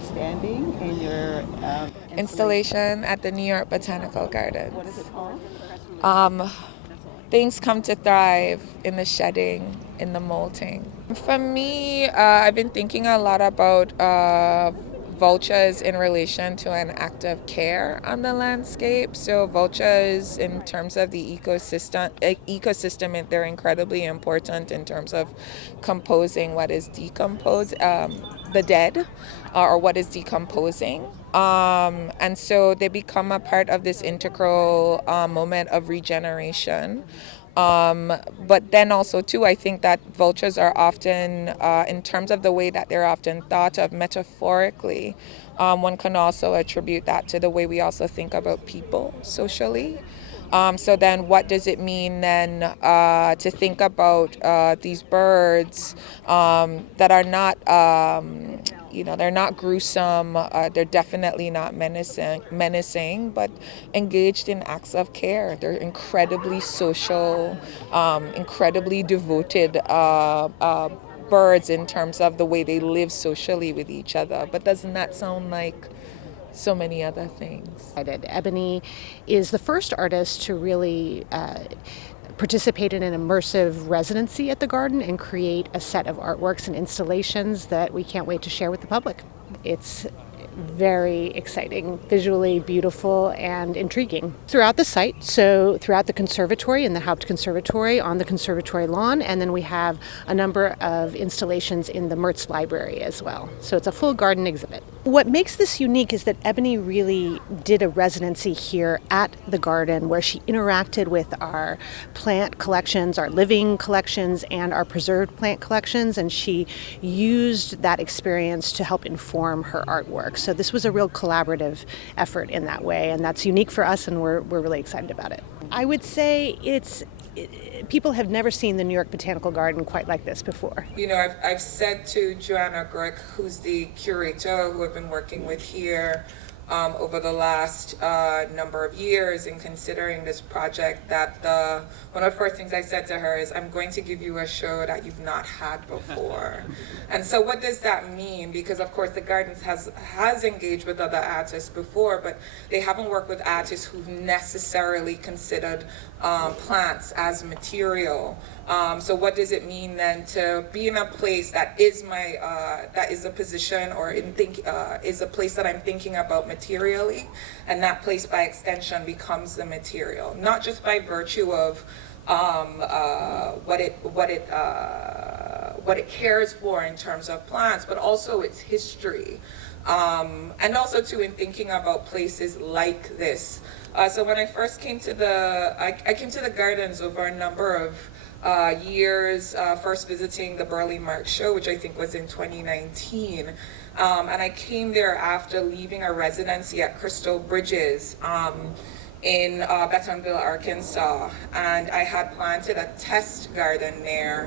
standing in your installation. Installation at the New York Botanical Gardens. What is it called? Um, Things come to thrive in the shedding, in the molting. For me, I've been thinking a lot about vultures in relation to an act of care on the landscape. So vultures, in terms of the ecosystem, they're incredibly important in terms of composing what is decomposed, the dead, or what is decomposing. And so they become a part of this integral moment of regeneration. But then also too, I think that vultures are often, in terms of the way that they're often thought of metaphorically, one can also attribute that to the way we also think about people socially. So then what does it mean then to think about these birds that are not, they're not gruesome, they're definitely not menacing, but engaged in acts of care. They're incredibly social, incredibly devoted birds in terms of the way they live socially with each other. But doesn't that sound like so many other things? Ebony is the first artist to really participate in an immersive residency at the garden and create a set of artworks and installations that we can't wait to share with the public. It's very exciting, visually beautiful and intriguing throughout the site. So throughout the conservatory, in the Hauptconservatory, on the conservatory lawn, and then we have a number of installations in the Mertz Library as well. So it's a full garden exhibit. What makes this unique is that Ebony really did a residency here at the garden where she interacted with our plant collections, our living collections, and our preserved plant collections, and she used that experience to help inform her artwork. So this was a real collaborative effort in that way, and that's unique for us, and we're really excited about it. I would say people have never seen the New York Botanical Garden quite like this before. I've said to Joanna Grick, who's the curator who I've been working with here over the last number of years in considering this project, that one of the first things I said to her is, I'm going to give you a show that you've not had before. And so what does that mean? Because of course the Gardens has engaged with other artists before, but they haven't worked with artists who've necessarily considered plants as material. So what does it mean then to be in a place that is that is a position or is a place that I'm thinking about materially, and that place by extension becomes the material, not just by virtue of what it cares for in terms of plants, but also its history. And also too in thinking about places like this. So when I first came to I came to the Gardens over a number of years, first visiting the Burley March show, which I think was in 2019. And I came there after leaving a residency at Crystal Bridges in Bentonville, Arkansas. And I had planted a test garden there,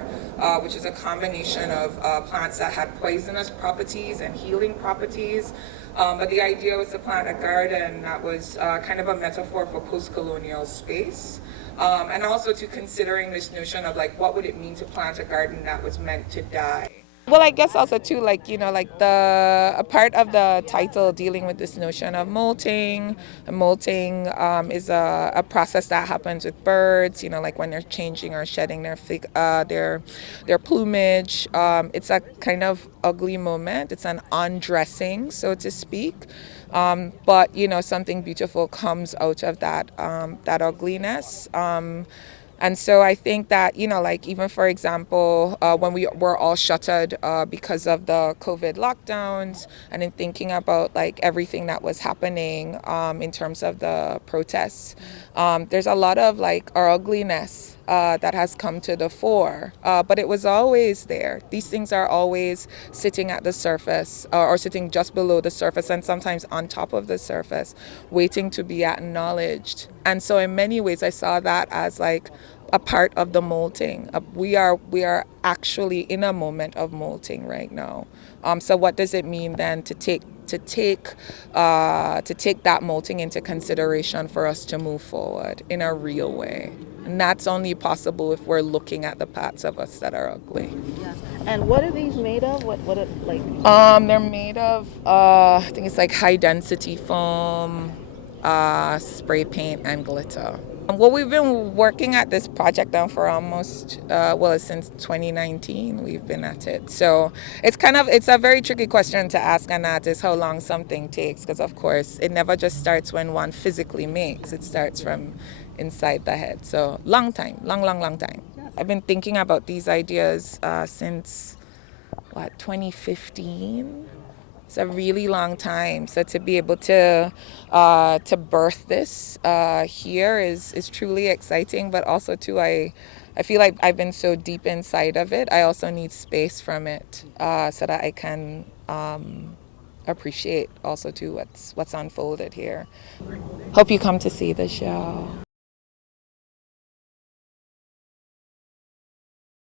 which is a combination of plants that had poisonous properties and healing properties. But the idea was to plant a garden that was kind of a metaphor for post-colonial space. And also to considering this notion of like, what would it mean to plant a garden that was meant to die? Well, I guess also too, a part of the title dealing with this notion of molting. Molting is a process that happens with birds. Like when they're changing or shedding their plumage. It's a kind of ugly moment. It's an undressing, so to speak. But something beautiful comes out of that ugliness. And so I think that, even for example, when we were all shuttered because of the COVID lockdowns, and in thinking about like everything that was happening in terms of the protests, there's a lot of like our ugliness that has come to the fore, but it was always there. These things are always sitting at the surface or sitting just below the surface and sometimes on top of the surface, waiting to be acknowledged. And so in many ways I saw that as like a part of the molting. We are actually in a moment of molting right now. So what does it mean then to take that molting into consideration for us to move forward in a real way? And that's only possible if we're looking at the parts of us that are ugly. Yes. And what are these made of? What are like? They're made of I think it's like high density foam, spray paint, and glitter. Well, we've been working at this project now for almost since 2019 we've been at it. So it's a very tricky question to ask an artist how long something takes, because of course it never just starts when one physically makes. It starts from inside the head. So long time, long time. I've been thinking about these ideas since 2015. It's a really long time. So to be able to birth this here is truly exciting. But also too, I feel like I've been so deep inside of it. I also need space from it so that I can appreciate also too what's unfolded here. Hope you come to see the show.